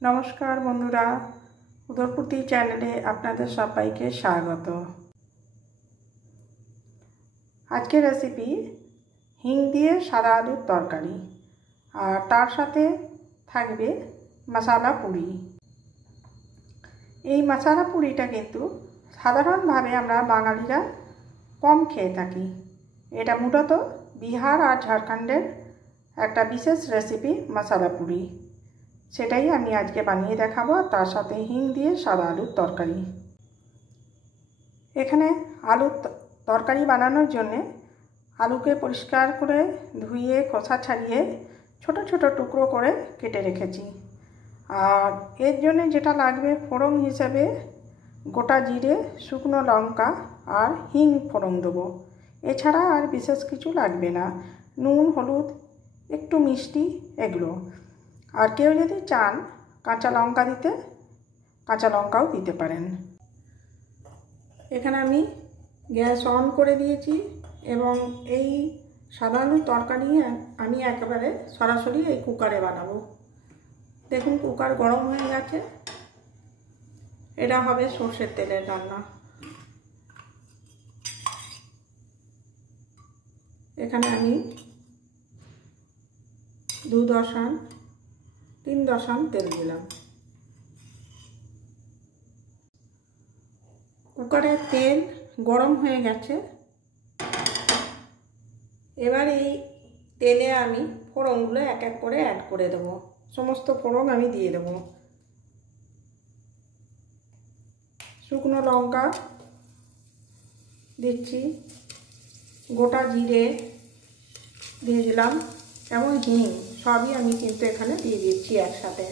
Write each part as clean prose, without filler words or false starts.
নমস্কার বন্ধুরা, উদরপুতি চ্যানেলে আপনাদের সবাইকে স্বাগত। আজকের রেসিপি হিং দিয়ে সাদা আলুর তরকারি, আর তার সাথে থাকবে মশলা পুরি। এই মশলা পুরিটা কিন্তু সাধারণভাবে আমরা বাঙালিরা কম খেয়ে থাকি। এটা মূলত বিহার আর ঝাড়খণ্ডের একটা বিশেষ রেসিপি মশলা পুরি। সেটাই আমি আজকে বানিয়ে দেখাবো, তার সাথে হিং দিয়ে সাদা আলুর তরকারি। এখানে আলুর তরকারি বানানোর জন্যে আলুকে পরিষ্কার করে ধুয়ে খোসা ছাড়িয়ে ছোট ছোট টুকরো করে কেটে রেখেছি। আর এর জন্য যেটা লাগবে ফোড়ন হিসেবে গোটা জিরে, শুকনো লঙ্কা আর হিং ফোড়ন দেবো। এছাড়া আর বিশেষ কিছু লাগবে না, নুন, হলুদ, একটু মিষ্টি, এগুলো। আর কেউ যদি চান কাঁচা লঙ্কা দিতে, কাঁচা লঙ্কাও দিতে পারেন। এখানে আমি গ্যাস অন করে দিয়েছি এবং এই সাদা আলুর তরকারি আমি একেবারে সরাসরি এই কুকারে বানাবো। দেখুন কুকার গরম হয়ে গেছে। এটা হবে সর্ষের তেলের রান্না। এখানে আমি 2-3 দশান তেল দিলাম। কুকারের তেল গরম হয়ে গেছে। এবার এই তেলে আমি ফোড়নগুলো এক এক করে অ্যাড করে দেবো। সমস্ত ফোড়ন আমি দিয়ে দেবো। শুকনো লঙ্কা দিচ্ছি, গোটা জিরে দিয়ে দিলাম এবং হিং, সবই আমি কিন্তু এখানে দিয়ে দিচ্ছি একসাথে।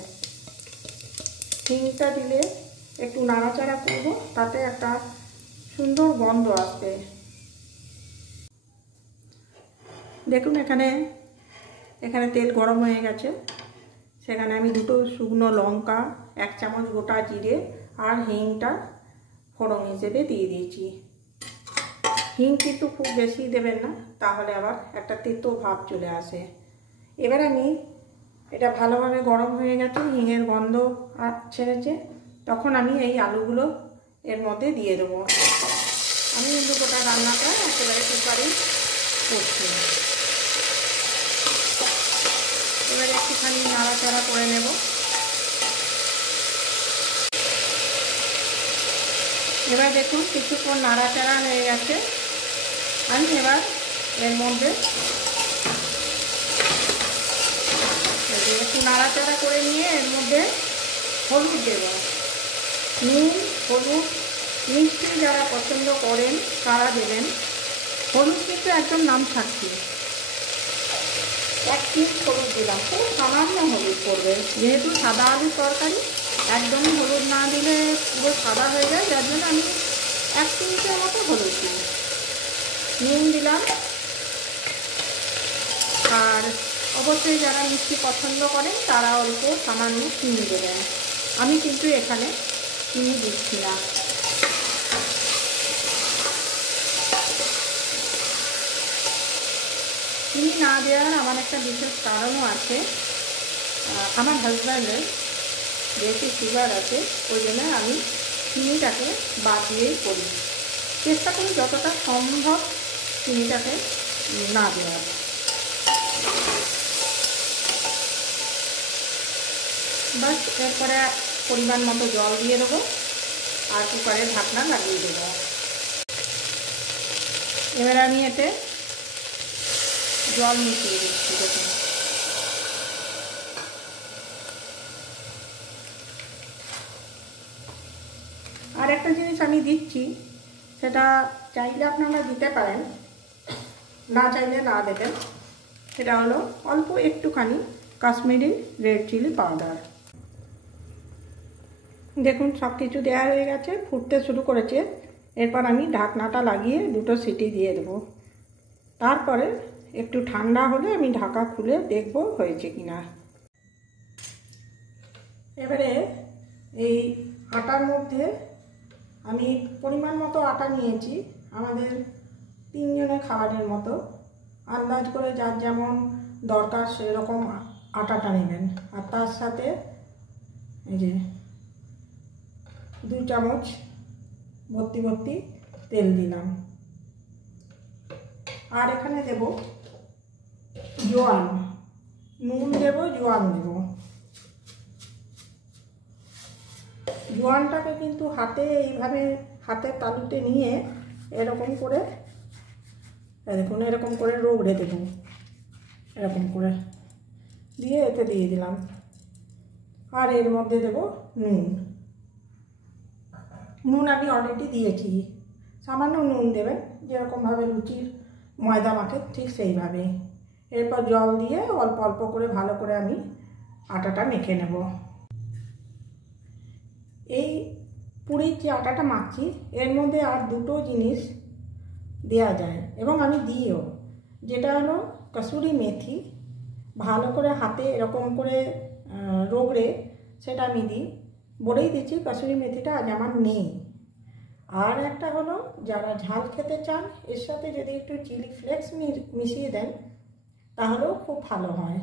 হিংটা দিলে একটু নাড়াচাড়া করবো, তাতে একটা সুন্দর গন্ধ আসবে। দেখুন এখানে তেল গরম হয়ে গেছে। সেখানে আমি 2 শুকনো লঙ্কা, 1 চামচ গোটা জিরে আর হিংটা ফোড়ন হিসেবে দিয়ে দিয়েছি। হিং কিন্তু খুব বেশি দেবেন না, তাহলে আবার একটা তেতো ভাব চলে আসে। এবার আমি এটা ভালোভাবে গরম হয়ে গেছে, হিঙের গন্ধ ছেড়েছে, তখন আমি এই আলুগুলো এর মধ্যে দিয়ে দেবো। আমি কিন্তু গোটা রান্নাটা একেবারে কুকারেই করছি। এবারে একটুখানি নাড়াচাড়া করে নেব। এবার দেখুন কিছুক্ষণ নাড়াচাড়া হয়ে গেছে। আমি এবার এর মধ্যে একটু নাড়াচাড়া করে নিয়ে এর মধ্যে হলুদ দেব। নুন, হলুদ, মিষ্টি যারা পছন্দ করেন তারা দেবেন। হলুদ কিন্তু একদম নাম থাকছে। 1 চিমটি হলুদ দিলাম, খুব সামান্য হলুদ করবে, যেহেতু সাদা আলুর তরকারি একদমই হলুদ না দিলে পুরো সাদা হয়ে যায়, যার জন্য আমি 1 চিমটির মতো হলুদ দিই। নুন দিলাম, আর অবশ্যই যারা মিষ্টি পছন্দ করেন তারা অল্প সামান্য চিনি দেবেন। আমি কিন্তু এখানে চিনি দিচ্ছি না। চিনি না দেওয়ার আমার একটা বিশেষ কারণও আছে। আমার হাজব্যান্ডের বেশি সুগার আছে, ওই জন্য আমি চিনিটাকে বাদ দিয়েই করি। চেষ্টা করি যতটা সম্ভব চিনিটাকে না দেওয়ার। বাস এরপরে পরিমাণ মতো জল দিয়ে দেবো আর কুকারের ঢাকনা লাগিয়ে দেবো। এবার আমি এতে জল মিশিয়ে দিচ্ছি। দেখুন আর একটা জিনিস আমি দিচ্ছি, সেটা চাইলে আপনারা দিতে পারেন, না চাইলে না দেবেন। সেটা হলো অল্প একটুখানি কাশ্মীরি রেড চিলি পাউডার। দেখুন সব কিছু দেওয়া হয়ে গেছে, ফুটতে শুরু করেছে। এরপর আমি ঢাকনাটা লাগিয়ে 2 সিটি দিয়ে দেবো। তারপরে একটু ঠান্ডা হলে আমি ঢাকা খুলে দেখব হয়েছে কিনা। এবারে এই আটার মধ্যে আমি পরিমাণ মতো আটা নিয়েছি, আমাদের 3 জনের খাবারের মতো। আন্দাজ করে যার যেমন দরকার সেরকম আটাটা নেবেন। আর তার সাথে এই যে 2 চামচ ভর্তি ভর্তি তেল দিলাম। আর এখানে দেব জোয়ান, নুন দেব, জোয়ান দেব। জোয়ানটাকে কিন্তু হাতে এইভাবে হাতের তালুতে নিয়ে এরকম করে দেখুন, এরকম করে রগড়ে দেব, এরকম করে দিয়ে এতে দিয়ে দিলাম। আর এর মধ্যে দেব নুন। নুন আমি অলরেডি দিয়েছি, সামান্য নুন দেবেন, যেরকমভাবে লুচির ময়দা মাখে ঠিক সেইভাবে। এরপর জল দিয়ে অল্প অল্প করে ভালো করে আমি আটাটা মেখে নেব। এই পুরীর যে আটাটা মাখছি এর মধ্যে আর দুটো জিনিস দেয়া যায় এবং আমি দিইও, যেটা হলো কসুরি মেথি। ভালো করে হাতে এরকম করে রগড়ে সেটা আমি দিই। বলেই দিচ্ছি কসুরি মেথিটা আজ আমার নেই। আর একটা হলো, যারা ঝাল খেতে চান এর সাথে যদি একটু চিলি ফ্লেক্স মিশিয়ে দেন তাহলেও খুব ভালো হয়।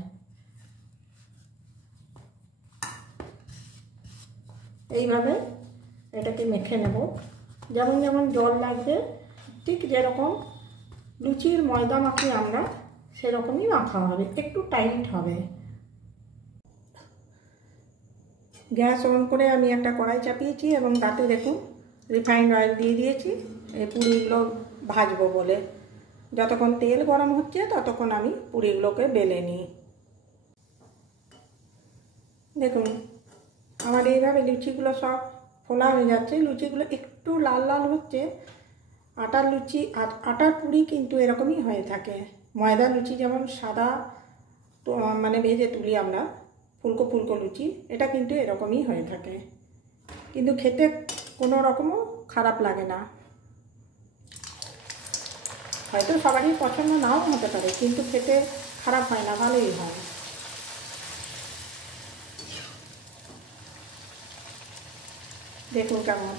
এইভাবে এটাকে মেখে নেব। যেমন যেমন জল লাগবে, ঠিক যেরকম লুচির ময়দা মাখি আমরা সেরকমই মাখা হবে, একটু টাইট হবে। গ্যাস অন করে আমি একটা কড়াই চাপিয়েছি এবং তাতে দেখুন রিফাইন্ড অয়েল দিয়ে দিয়েছি এই পুরিগুলো ভাজবো বলে। যতক্ষণ তেল গরম হচ্ছে ততক্ষণ আমি পুরিগুলোকে বেলে নিই। দেখুন আমার এইভাবে লুচিগুলো সব ফোলা হয়ে যাচ্ছে, লুচিগুলো একটু লাল লাল হচ্ছে। আটার লুচি আটার পুরি কিন্তু এরকমই হয়ে থাকে। ময়দা লুচি যেমন সাদা মানে ভেজে তুলি আমরা ফুলকো ফুলকো লুচি, এটা কিন্তু এরকমই হয়ে থাকে, কিন্তু খেতে কোনো রকমও খারাপ লাগে না। হয়তো সবারই পছন্দ নাও হতে পারে, কিন্তু খেতে খারাপ হয় না, ভালোই হয়। দেখুন কেমন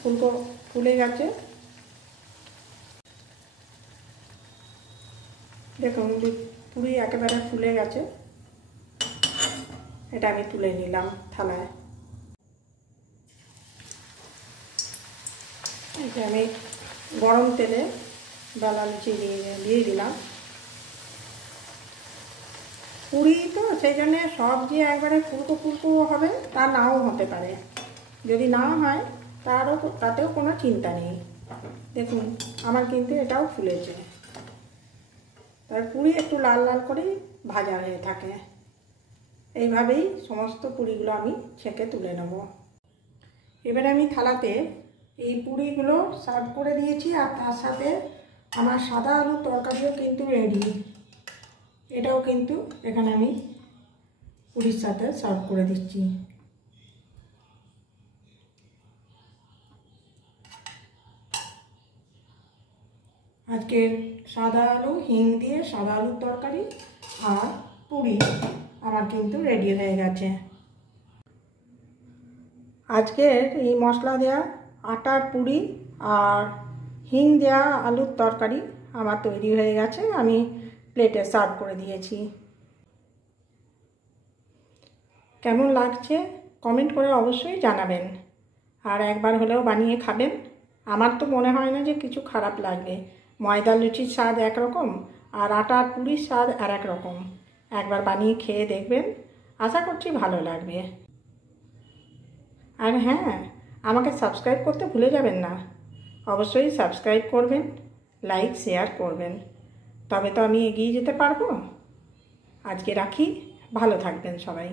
ফুলকো ফুলে গেছে। দেখুন পুরি একেবারে ফুলে গেছে। এটা আমি তুলে নিলাম থালায়। এটা আমি গরম তেলে বেলা লুচি দিয়ে দিলাম। পুরি তো সেই জন্যে সব যে একবারে ফুলকো ফুলকো হবে তা নাও হতে পারে। যদি না হয় তাতেও কোনো চিন্তা নেই। দেখুন আমার কিন্তু এটাও ফুলেছে। তার পুরি একটু লাল লাল করেই ভাজা হয়ে থাকে। এইভাবেই সমস্ত পুরিগুলো আমি ছেঁকে তুলে নেব। এবারে আমি থালাতে এই পুরিগুলো সার্ভ করে দিয়েছি, আর তার সাথে আমার সাদা আলুর তরকারিও কিন্তু রেডি। এটাও কিন্তু এখানে আমি পুরির সাথে সার্ভ করে দিচ্ছি। আজকের সাদা আলু হিং দিয়ে সাদা আলুর তরকারি আর পুরি আমার কিন্তু রেডি হয়ে গেছে। আজকের এই মশলা দেওয়া আটার পুরি আর হিং দেওয়া আলুর তরকারি আমার তৈরি হয়ে গেছে। আমি প্লেটে সার্ভ করে দিয়েছি। কেমন লাগছে কমেন্ট করে অবশ্যই জানাবেন, আর একবার হলেও বানিয়ে খাবেন। আমার তো মনে হয় না যে কিছু খারাপ লাগবে। ময়দা লুচির স্বাদ একরকম আর আটার পুরির স্বাদ আর এক রকম। একবার বানিয়ে খেয়ে দেখবেন, আশা করছি ভালো লাগবে। আর হ্যাঁ, আমাকে সাবস্ক্রাইব করতে ভুলে যাবেন না। অবশ্যই সাবস্ক্রাইব করবেন, লাইক শেয়ার করবেন, তবে তো আমি এগিয়ে যেতে পারবো। আজকে রাখি, ভালো থাকবেন সবাই।